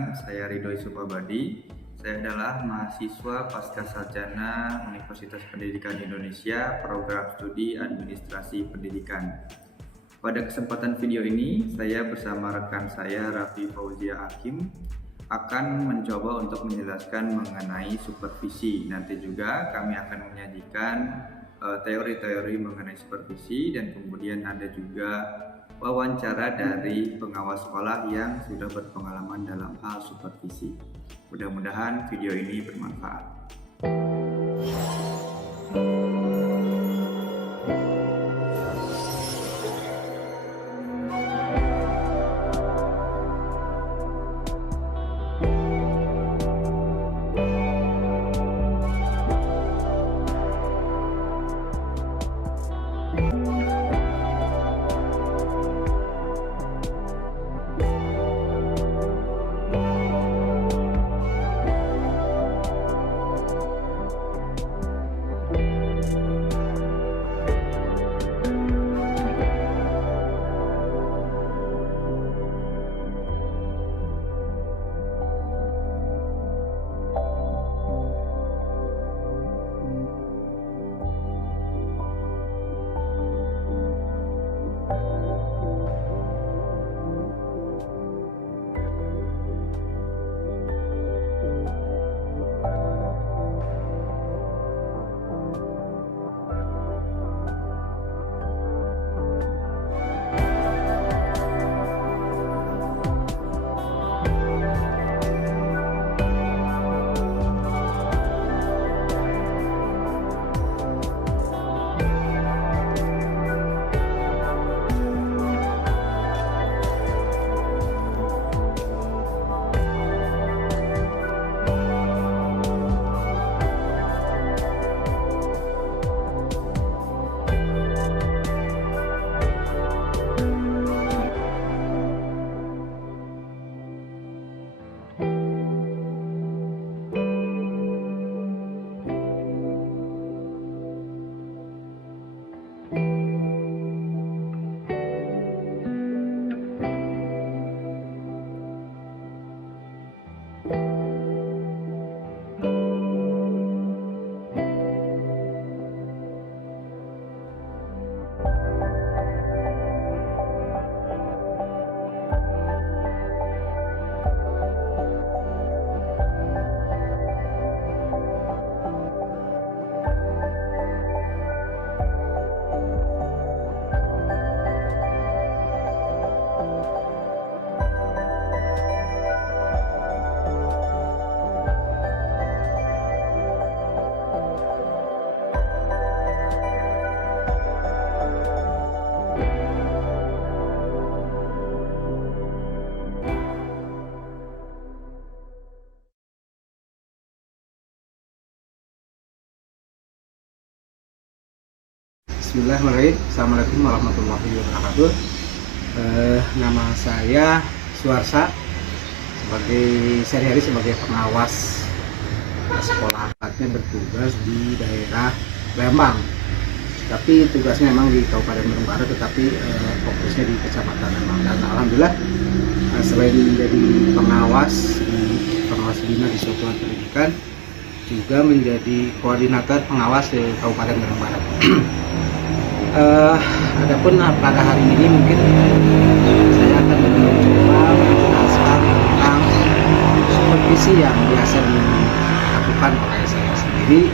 Perkenalkan, saya Ridho Supabadi. Saya adalah mahasiswa Pascasarjana Universitas Pendidikan Indonesia, Program Studi Administrasi Pendidikan. Pada kesempatan video ini, saya bersama rekan saya Raffi Fauzia Hakim akan mencoba untuk menjelaskan mengenai supervisi. Nanti juga kami akan menyajikan teori-teori mengenai supervisi, dan kemudian ada juga wawancara dari pengawas sekolah yang sudah berpengalaman dalam hal supervisi. Mudah-mudahan video ini bermanfaat. Bismillahirrahmanirrahim. Assalamualaikum warahmatullahi wabarakatuh. Nama saya Suarsa, sehari-hari sebagai pengawas sekolah, bertugas di daerah Lembang. Tapi tugasnya memang di Kabupaten Bandung Barat, tetapi fokusnya di Kecamatan Lembang. Dan alhamdulillah, selain menjadi pengawas bina di Satuan Pendidikan, juga menjadi koordinator pengawas di Kabupaten Bandung Barat. Adapun pada hari ini mungkin saya akan mencoba menjelaskan tentang supervisi yang biasa dilakukan oleh saya sendiri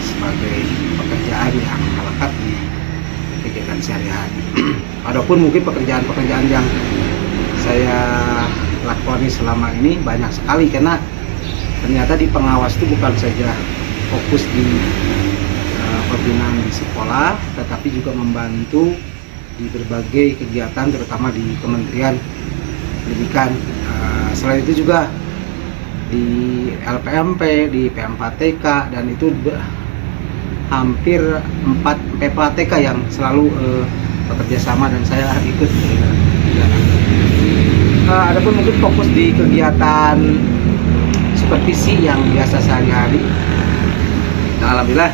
sebagai pekerjaan yang melekat di kegiatan sehari-hari. Adapun mungkin pekerjaan-pekerjaan yang saya lakoni selama ini banyak sekali, karena ternyata di pengawas itu bukan saja fokus di pembinaan di sekolah, tetapi juga membantu di berbagai kegiatan, terutama di Kementerian Pendidikan. Selain itu juga di LPMP, di P4TK, dan itu hampir 4 PPATK yang selalu bekerja sama dan saya ikut. Adapun mungkin fokus di kegiatan supervisi yang biasa sehari-hari. Alhamdulillah,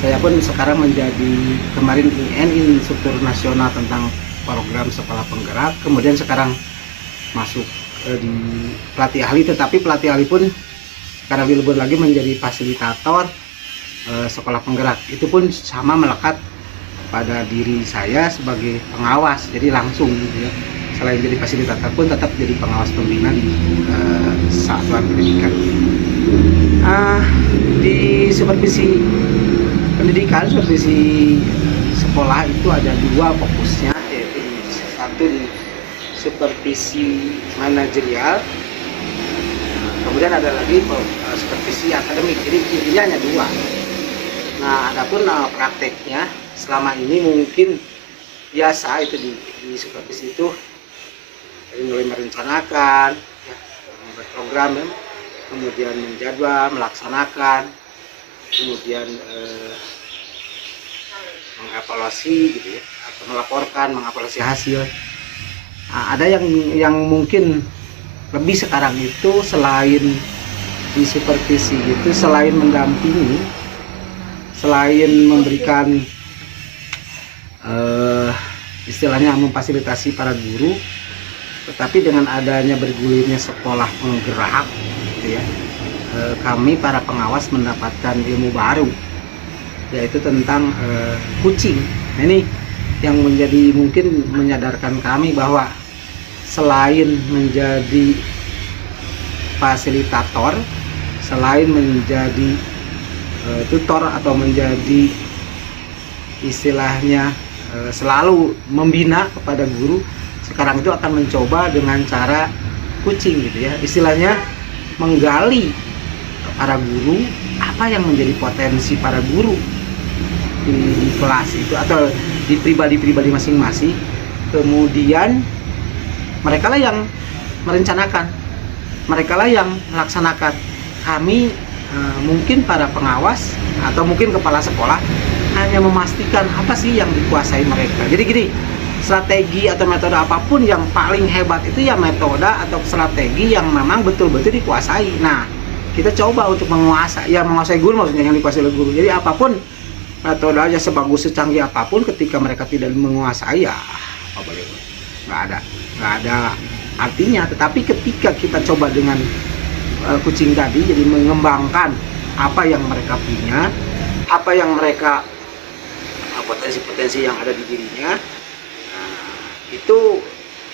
saya pun sekarang menjadi kemarin Instruktur Nasional tentang program sekolah penggerak, kemudian sekarang masuk di pelatih ahli, tetapi pelatih ahli pun sekarang dilebur lagi menjadi fasilitator sekolah penggerak. Itu pun sama melekat pada diri saya sebagai pengawas, jadi langsung gitu ya. Selain jadi fasilitator pun tetap jadi pengawas pembina di satuan pendidikan. Di supervisi pendidikan, supervisi sekolah itu ada dua fokusnya, yaitu satu di supervisi manajerial, kemudian ada lagi supervisi akademik. Jadi intinya hanya dua. Nah, adapun prakteknya selama ini mungkin biasa itu di supervisi itu dari mulai merencanakan, ya, membuat program, ya, kemudian menjadwal, melaksanakan, kemudian mengevaluasi gitu ya, atau melaporkan, mengevaluasi hasil. Nah, ada yang mungkin lebih sekarang itu selain di supervisi itu, selain mendampingi, selain memberikan istilahnya memfasilitasi para guru, tetapi dengan adanya bergulirnya sekolah penggerak gitu ya, kami para pengawas mendapatkan ilmu baru, yaitu tentang kucing. Nah, ini yang menjadi mungkin menyadarkan kami bahwa selain menjadi fasilitator, selain menjadi tutor atau menjadi istilahnya selalu membina kepada guru, sekarang itu akan mencoba dengan cara kucing gitu ya, istilahnya menggali para guru apa yang menjadi potensi para guru di kelas itu atau di pribadi-pribadi masing-masing, kemudian mereka lah yang merencanakan, mereka lah yang melaksanakan. Kami mungkin para pengawas atau mungkin kepala sekolah hanya memastikan apa sih yang dikuasai mereka. Jadi gini, strategi atau metode apapun yang paling hebat itu ya metode atau strategi yang memang betul-betul dikuasai. Nah, kita coba untuk menguasai, ya menguasai guru maksudnya, yang dikuasai oleh guru. Jadi apapun metode aja sebagus secanggih apapun, ketika mereka tidak menguasai ya apa boleh, nggak ada artinya. Tetapi ketika kita coba dengan kucing tadi, jadi mengembangkan apa yang mereka punya, apa yang mereka potensi-potensi yang ada di dirinya, itu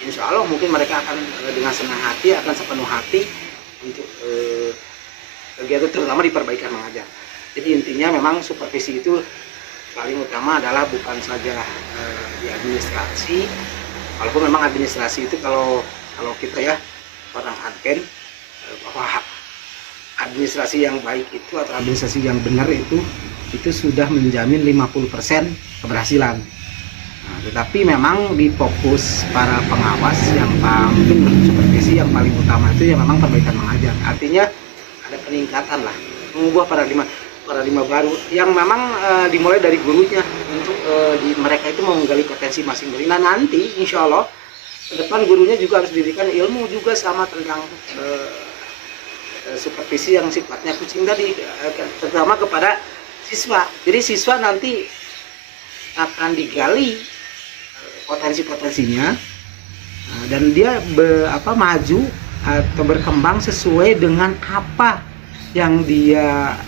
insya Allah mungkin mereka akan dengan senang hati, akan sepenuh hati untuk kegiatan, terutama di perbaikan mengajar. Jadi intinya memang supervisi itu paling utama adalah bukan saja di administrasi, walaupun memang administrasi itu kalau kita ya orang admin, bahwa administrasi yang baik itu atau administrasi yang benar itu sudah menjamin 50% keberhasilan. Nah, tetapi memang di fokus para pengawas yang mungkin supervisi yang paling utama itu ya memang perbaikan mengajar. Artinya ada peningkatan lah, mengubah paradigma baru yang memang dimulai dari gurunya untuk mereka itu menggali potensi masing-masing. Nah, nanti insya Allah ke depan gurunya juga harus diberikan ilmu juga sama tentang supervisi yang sifatnya kucing tadi, terutama kepada siswa. Jadi siswa nanti akan digali potensi-potensinya, dan dia maju atau berkembang sesuai dengan apa yang dia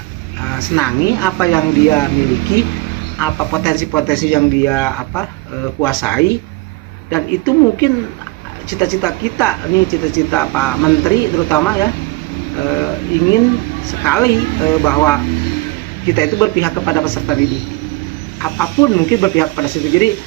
senangi, apa yang dia miliki, apa potensi-potensi yang dia kuasai. Dan itu mungkin cita-cita kita nih, cita-cita Pak Menteri terutama ya, ingin sekali bahwa kita itu berpihak kepada peserta didik, apapun mungkin berpihak pada situ. Jadi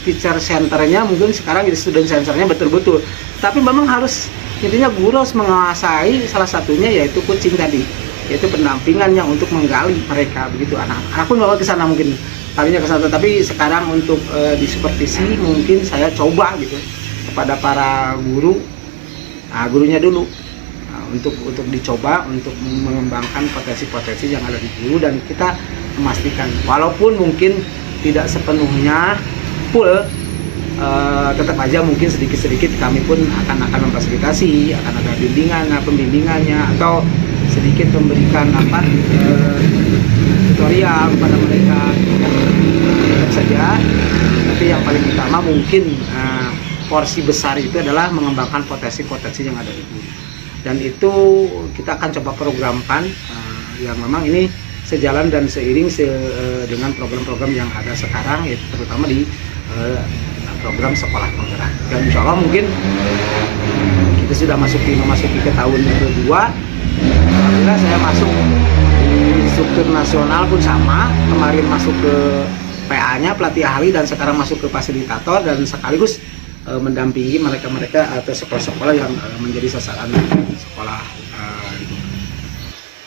teacher centernya mungkin sekarang jadi student centernya betul-betul, tapi memang harus intinya guru harus menguasai salah satunya yaitu kucing tadi, yaitu pendampingannya untuk menggali mereka begitu. Anak pun bawa ke sana mungkin tadinya ke sana, tapi sekarang untuk di supervisi mungkin saya coba gitu kepada para guru, gurunya dulu, untuk dicoba untuk mengembangkan potensi-potensi yang ada di guru, dan kita memastikan walaupun mungkin tidak sepenuhnya full, tetap aja mungkin sedikit-sedikit kami pun akan memfasilitasi, akan ada pembimbingannya atau sedikit memberikan tutorial kepada mereka, tetap saja. Tapi yang paling utama mungkin porsi besar itu adalah mengembangkan potensi-potensi yang ada di guru. Dan itu kita akan coba programkan yang memang ini sejalan dan seiring dengan program-program yang ada sekarang, yaitu terutama di program sekolah penggerak. Dan insya Allah mungkin kita sudah memasuki ke tahun kedua. Alhamdulillah saya masuk di struktur nasional pun sama, kemarin masuk ke PA-nya pelatih ahli dan sekarang masuk ke fasilitator dan sekaligus mendampingi mereka-mereka atau sekolah-sekolah yang menjadi sasaran sekolah.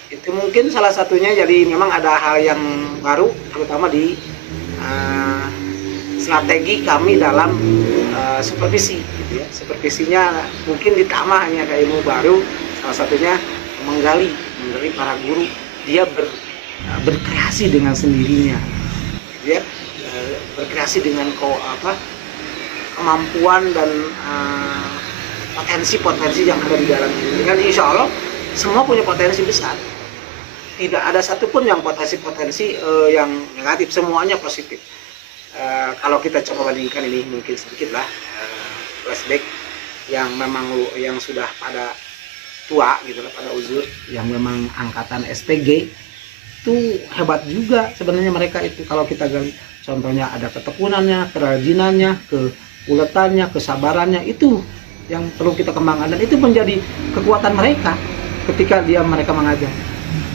Itu mungkin salah satunya. Jadi memang ada hal yang baru terutama di strategi kami dalam supervisi gitu ya. Supervisinya mungkin ditambah hanya ada ilmu baru, salah satunya menggali para guru, dia berkreasi dengan sendirinya gitu ya. Berkreasi dengan kemampuan dan potensi-potensi yang ada di dalam ini. Dengan insya Allah semua punya potensi besar, tidak ada satupun yang potensi-potensi yang negatif, semuanya positif. Kalau kita coba bandingkan ini mungkin sedikit lah flashback yang memang yang sudah pada tua gitu lah, pada uzur, yang memang angkatan SPG itu hebat juga sebenarnya mereka itu. Kalau kita gali contohnya ada ketekunannya, kerajinannya, keuletannya, kesabarannya, itu yang perlu kita kembangkan dan itu menjadi kekuatan mereka ketika mereka mengajar.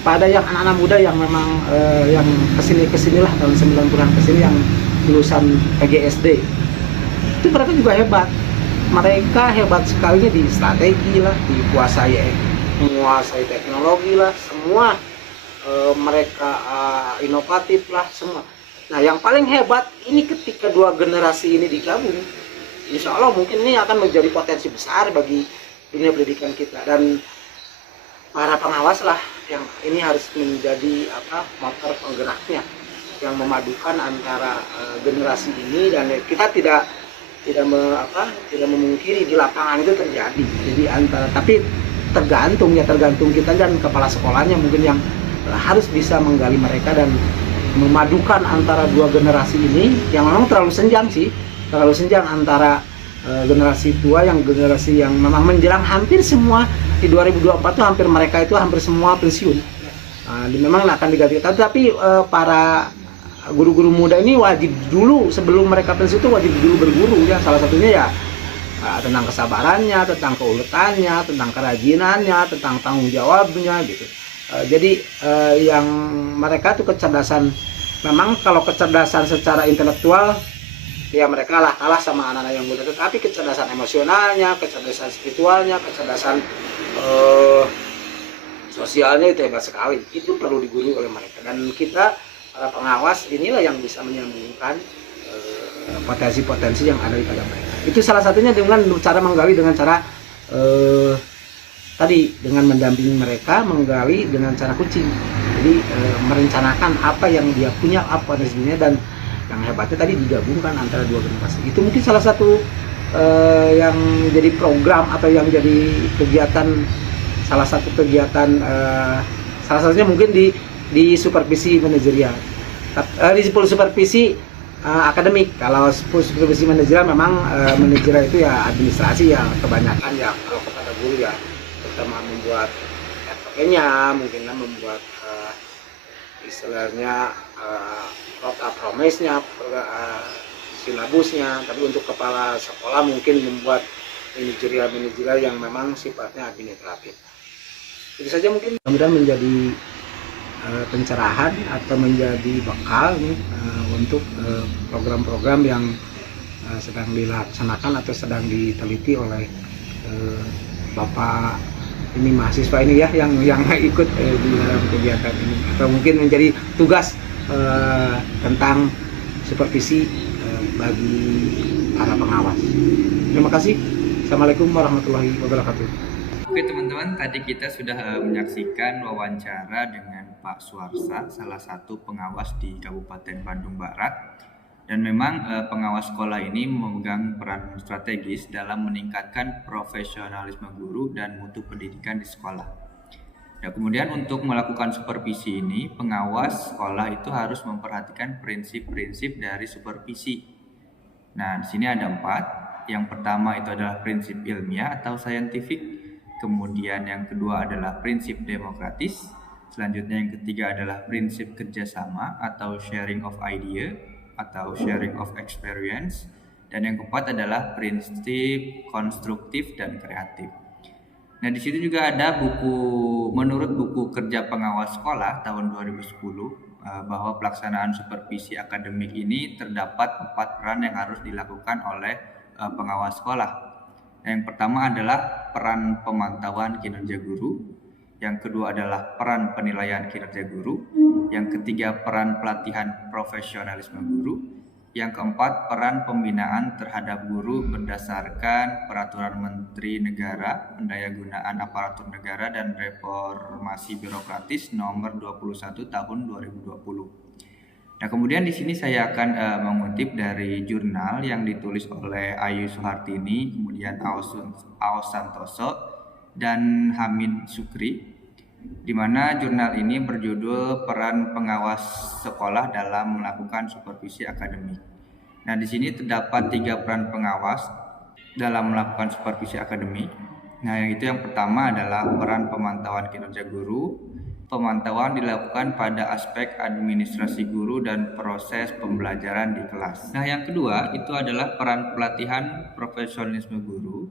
Pada yang anak-anak muda yang memang yang kesinilah tahun 90-an kesini yang lulusan PGSD itu mereka juga hebat. Mereka hebat sekali di strategi lah, menguasai teknologi lah, semua mereka inovatif lah semua. Nah yang paling hebat ini ketika dua generasi ini digabung, insya Allah mungkin ini akan menjadi potensi besar bagi dunia pendidikan kita. Dan para pengawas lah yang ini harus menjadi motor penggeraknya, yang memadukan antara generasi ini. Dan kita tidak memungkiri di lapangan itu terjadi. Jadi tapi tergantung kita dan kepala sekolahnya mungkin yang harus bisa menggali mereka dan memadukan antara dua generasi ini yang memang terlalu senjang antara generasi tua yang generasi yang memang menjelang hampir semua di 2024 itu hampir semua pensiun. Memang akan diganti. Tapi para guru-guru muda ini wajib dulu sebelum mereka pensiun itu wajib dulu berguru ya. Salah satunya ya tentang kesabarannya, tentang keuletannya, tentang kerajinannya, tentang tanggung jawabnya gitu. Jadi yang mereka tuh kecerdasan, memang kalau kecerdasan secara intelektual ya mereka kalah sama anak-anak yang muda, tetapi kecerdasan emosionalnya, kecerdasan spiritualnya, kecerdasan sosialnya itu hebat sekali. Itu perlu diguru oleh mereka, dan kita para pengawas inilah yang bisa menyambungkan potensi-potensi yang ada di pada mereka. Itu salah satunya dengan cara menggali, dengan cara tadi dengan mendampingi mereka menggali dengan cara kucing. Jadi merencanakan apa yang dia punya, apa potensinya, dan yang hebatnya tadi digabungkan antara dua generasi. Itu mungkin salah satu yang jadi program atau yang jadi kegiatan, salah satunya mungkin di supervisi manajerial. Di supervisi akademik. Kalau supervisi manajerial memang manajerial itu ya administrasi ya kebanyakan ya, kalau kepada guru ya terutama membuat SOP-nya, mungkin membuat istilahnya promise-nya, silabusnya. Tapi untuk kepala sekolah mungkin membuat manajerial yang memang sifatnya administratif. Itu saja mungkin mudah-mudahan menjadi pencerahan atau menjadi bekal nih untuk program-program yang sedang dilaksanakan atau sedang diteliti oleh Bapak ini mahasiswa ini ya yang ikut di dalam kegiatan ini, atau mungkin menjadi tugas tentang supervisi bagi para pengawas. Terima kasih. Assalamualaikum warahmatullahi wabarakatuh. Oke teman-teman, tadi kita sudah menyaksikan wawancara dengan Pak Suarsa, salah satu pengawas di Kabupaten Bandung Barat. Dan memang pengawas sekolah ini memegang peran strategis dalam meningkatkan profesionalisme guru dan mutu pendidikan di sekolah. Nah, kemudian untuk melakukan supervisi ini, pengawas sekolah itu harus memperhatikan prinsip-prinsip dari supervisi. Nah, di sini ada 4. Yang pertama itu adalah prinsip ilmiah atau scientific. Kemudian yang kedua adalah prinsip demokratis. Selanjutnya yang ketiga adalah prinsip kerjasama atau sharing of idea atau sharing of experience. Dan yang keempat adalah prinsip konstruktif dan kreatif. Nah, di situ juga ada menurut buku kerja pengawas sekolah tahun 2010 bahwa pelaksanaan supervisi akademik ini terdapat 4 peran yang harus dilakukan oleh pengawas sekolah. Yang pertama adalah peran pemantauan kinerja guru, yang kedua adalah peran penilaian kinerja guru, yang ketiga peran pelatihan profesionalisme guru, yang keempat peran pembinaan terhadap guru berdasarkan Peraturan Menteri Negara Pendayagunaan Aparatur Negara dan Reformasi Birokratis Nomor 21 Tahun 2020. Nah, kemudian di sini saya akan mengutip dari jurnal yang ditulis oleh Ayu Suhartini, kemudian Aos Santoso dan Hamid Sukri, di mana jurnal ini berjudul Peran Pengawas Sekolah dalam Melakukan Supervisi Akademik. Nah, di sini terdapat 3 peran pengawas dalam melakukan supervisi akademik. Nah, yang pertama adalah peran pemantauan kinerja guru. Pemantauan dilakukan pada aspek administrasi guru dan proses pembelajaran di kelas. Nah, yang kedua itu adalah peran pelatihan profesionalisme guru.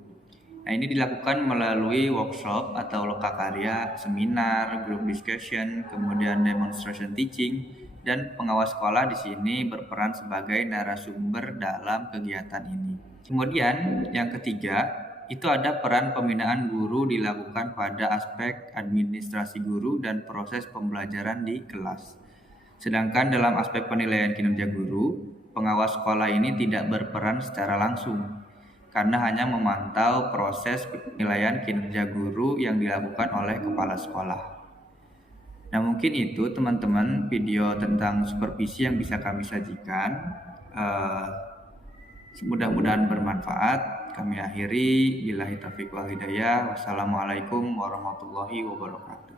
Nah, ini dilakukan melalui workshop atau lokakarya, seminar, group discussion, kemudian demonstration teaching, dan pengawas sekolah di sini berperan sebagai narasumber dalam kegiatan ini. Kemudian yang ketiga itu ada peran pembinaan guru dilakukan pada aspek administrasi guru dan proses pembelajaran di kelas. Sedangkan dalam aspek penilaian kinerja guru, pengawas sekolah ini tidak berperan secara langsung, karena hanya memantau proses penilaian kinerja guru yang dilakukan oleh kepala sekolah. Nah, mungkin itu teman-teman video tentang supervisi yang bisa kami sajikan. Mudah-mudahan bermanfaat. Kami akhiri, billahi taufiq wal hidayah. Wassalamualaikum warahmatullahi wabarakatuh.